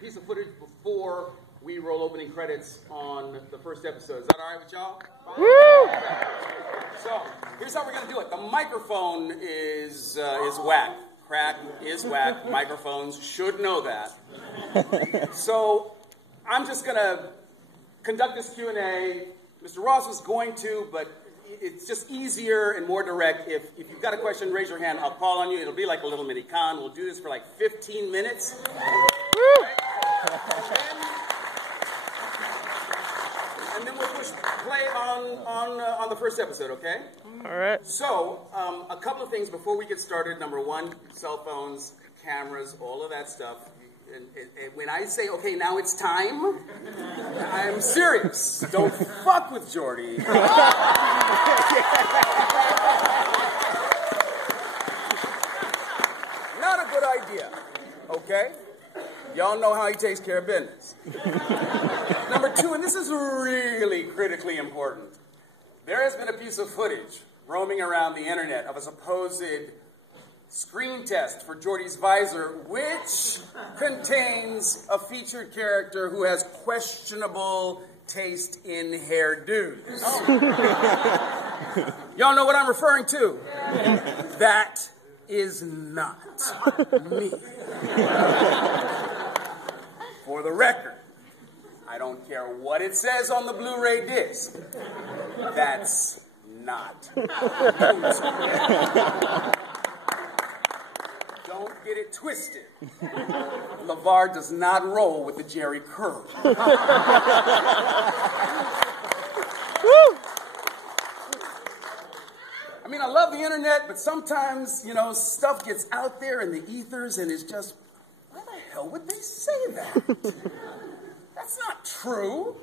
piece of footage before we roll opening credits on the first episode. Is that all right with y'all? Woo! So, here's how we're going to do it. The microphone is whack. Crack is whack. Microphones should know that. So, I'm just going to conduct this Q&A. Mr. Ross was going to, but it's just easier and more direct. If you've got a question, raise your hand. I'll call on you. It'll be like a little mini con. We'll do this for like 15 minutes. Woo! And then we'll push play on the first episode, okay? All right. So, a couple of things before we get started. Number one, cell phones, cameras, all of that stuff. And when I say, okay, now it's time, I'm serious. Don't fuck with Jordy. Not a good idea, okay? Y'all know how he takes care of business. Number two, and this is really critically important, there has been a piece of footage roaming around the internet of a supposed screen test for Jordy's visor, which contains a featured character who has questionable taste in hairdos. Y'all know what I'm referring to? That is not me. For the record, I don't care what it says on the Blu-ray disc. That's not Don't get it twisted. LaVar does not roll with the Jerry curl. I mean, I love the internet, but sometimes, you know, stuff gets out there in the ethers and it's just, why the hell would they say that? That's not true.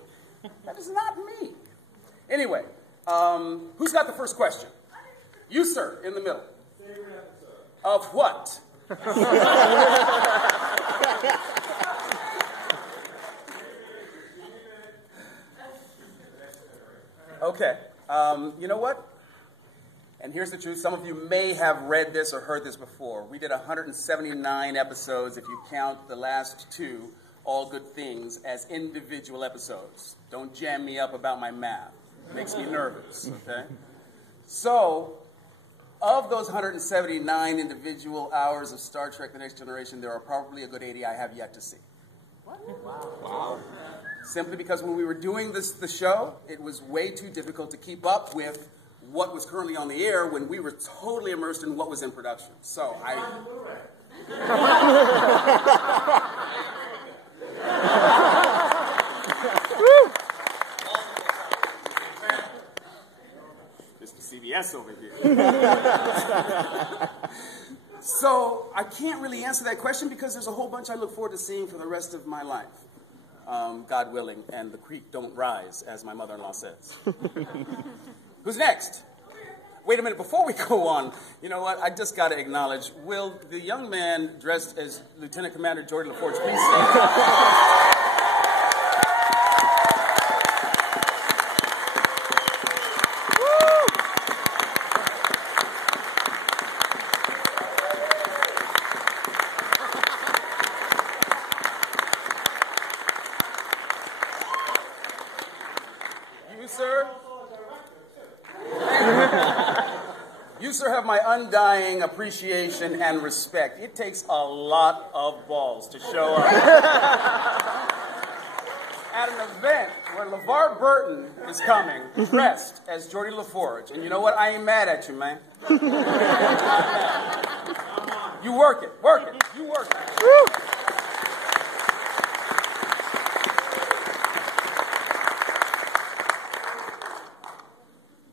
That is not me. Anyway, who's got the first question? You, sir, in the middle. Favorite episode. Of what? Okay. You know what? And here's the truth. Some of you may have read this or heard this before. We did 179 episodes, if you count the last two, All Good Things, as individual episodes. Don't jam me up about my math. It makes me nervous, okay? So, of those 179 individual hours of Star Trek The Next Generation, there are probably a good 80 I have yet to see. What? Wow. Simply because when we were doing the show, it was way too difficult to keep up with what was currently on the air when we were totally immersed in what was in production. So Mr. CBS over here. So I can't really answer that question because there's a whole bunch I look forward to seeing for the rest of my life. God willing, and the creek don't rise, as my mother-in-law says. Who's next? Wait a minute, before we go on, you know what, I just got to acknowledge, will the young man dressed as Lieutenant Commander Jordy LaForge please stand? You, sir, have my undying appreciation and respect. It takes a lot of balls to show up at an event where LaVar Burton is coming, dressed as Jordy LaForge. And you know what? I ain't mad at you, man. You work it. You work it. Woo!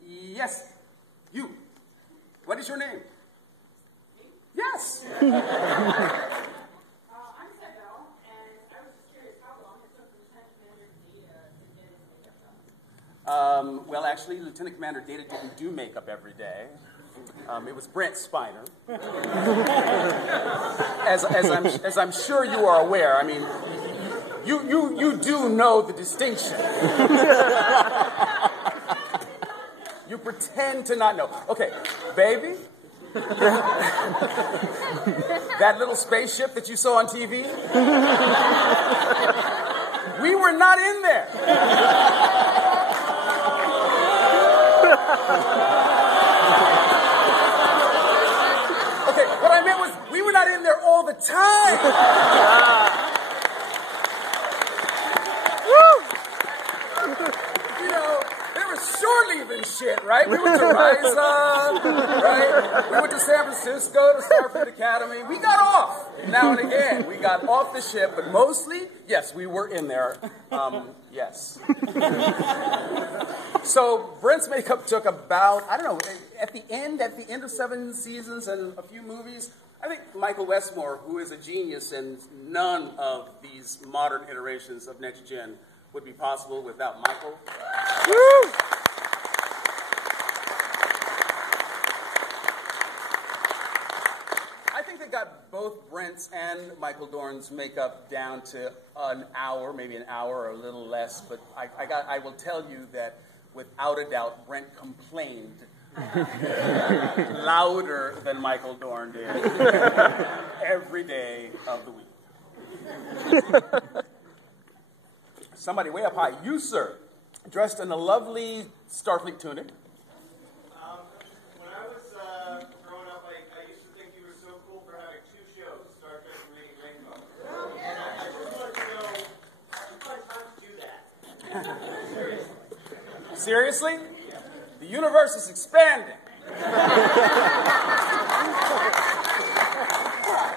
Yes, you. What is your name? Me? Yes. I'm Isabel, and I was just curious how long it took Lieutenant Commander Data to get his makeup done. Well, actually, Lieutenant Commander Data didn't do makeup every day. It was Brent Spiner. As I'm sure you are aware, I mean, you do know the distinction. You pretend to not know. Okay, baby, That little spaceship that you saw on TV? We were not in there. Okay, what I meant was we were not in there all the time. You know, they were shore-leaving shit, right? We went to Rise Up, right? We went to San Francisco to Starfleet Academy. We got off now and again. We got off the ship, but mostly, yes, we were in there. Yes. So Brent's makeup took about, I don't know, at the end of 7 seasons and a few movies, I think Michael Westmore, who is a genius, and none of these modern iterations of Next Gen would be possible without Michael. Woo! I think they got both Brent's and Michael Dorn's makeup down to an hour, maybe an hour or a little less, but I will tell you that without a doubt, Brent complained louder than Michael Dorn did every day of the week. Somebody way up high. You, sir, dressed in a lovely Starfleet tunic. When I was growing up, I used to think you were so cool for having 2 shows, Star Trek and Reading Rainbow. And I just wanted to know, how did you find time to do that? Seriously. Seriously? The universe is expanding.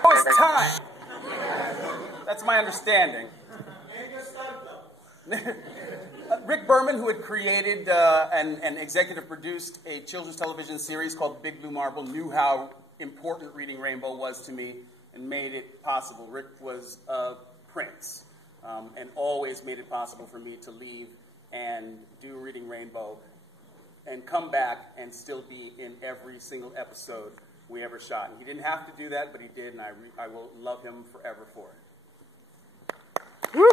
Oh, it's time. That's my understanding. And your son, though. Rick Berman, who had created and executive produced a children's television series called Big Blue Marble, knew how important Reading Rainbow was to me and made it possible. Rick was Prince and always made it possible for me to leave and do Reading Rainbow and come back and still be in every single episode we ever shot. And he didn't have to do that, but he did, and I will love him forever for it. Woo!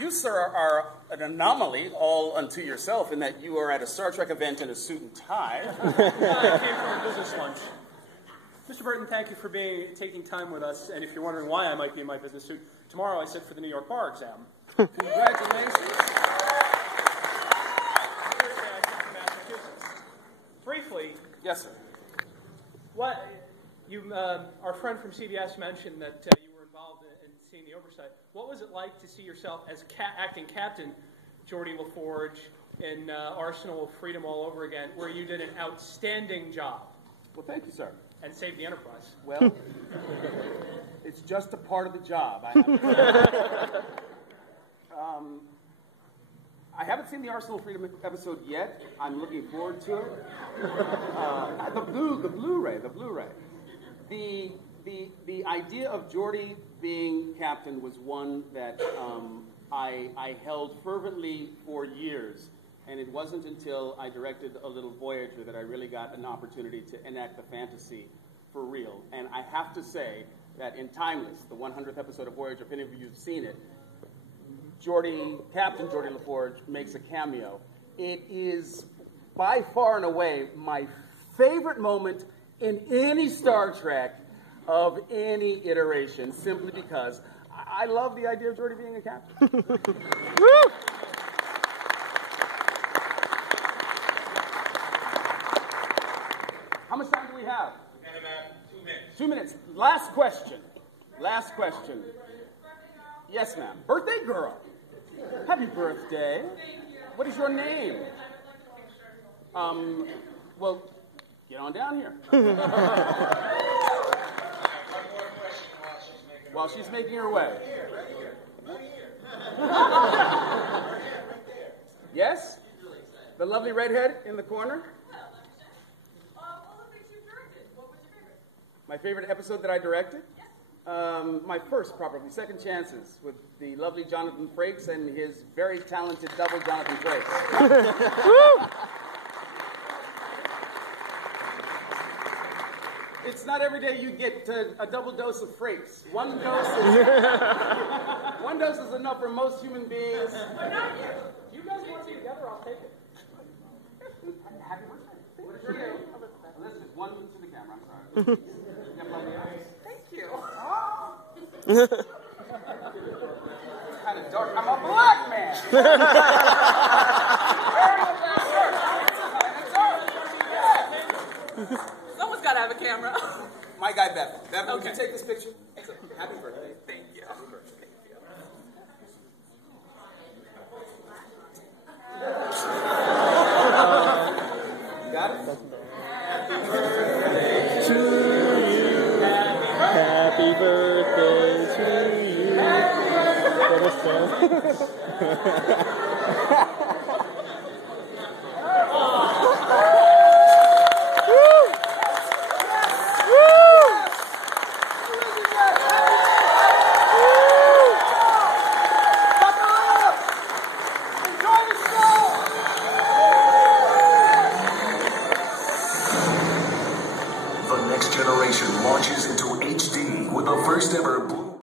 You, sir, are an anomaly all unto yourself in that you are at a Star Trek event in a suit and tie. I came from a business lunch. Mr. Burton, thank you for taking time with us. And if you're wondering why I might be in my business suit, tomorrow I sit for the New York bar exam. Congratulations. Thursday I come from Massachusetts. Briefly. Yes, sir. What our friend from CBS mentioned that you were involved in seeing the oversight. What was it like to see yourself as acting captain, Geordi LaForge, in Arsenal of Freedom all over again, where you did an outstanding job? Well, thank you, sir. And saved the Enterprise. Well, it's just a part of the job. I haven't seen the Arsenal of Freedom episode yet. I'm looking forward to it. The Blu-ray. The idea of Geordi being captain was one that I held fervently for years. And it wasn't until I directed a little Voyager that I really got an opportunity to enact the fantasy for real. And I have to say that in Timeless, the 100th episode of Voyager, if any of you have seen it, Captain Geordi LaForge makes a cameo. It is by far and away my favorite moment in any Star Trek of any iteration, simply because I love the idea of Geordi being a captain. Woo! How much time do we have? We've got about 2 minutes. 2 minutes. Last question. Yes, ma'am. Birthday girl. Happy birthday. What is your name? Well, get on down here. One more question While she's making her way. Right here. Yes? The lovely redhead in the corner? All the things you've directed, what was your favorite? My favorite episode that I directed? My first, probably, Second Chances, with the lovely Jonathan Frakes and his very talented double, Jonathan Frakes. It's not every day you get a double dose of Frakes. One dose is enough for most human beings. You guys want to be together? I'll take it. Happy birthday. Thank you. Let's just one to the camera. I'm sorry. Thank you. Kind of dark. I'm a black man. Someone's got to have a camera. My guy Bevan. Bevan, Okay. would you take this picture? Happy birthday. Thank you. Happy birthday. You got it? Happy birthday to you. The next generation launches into HD with the first ever Blu-ray.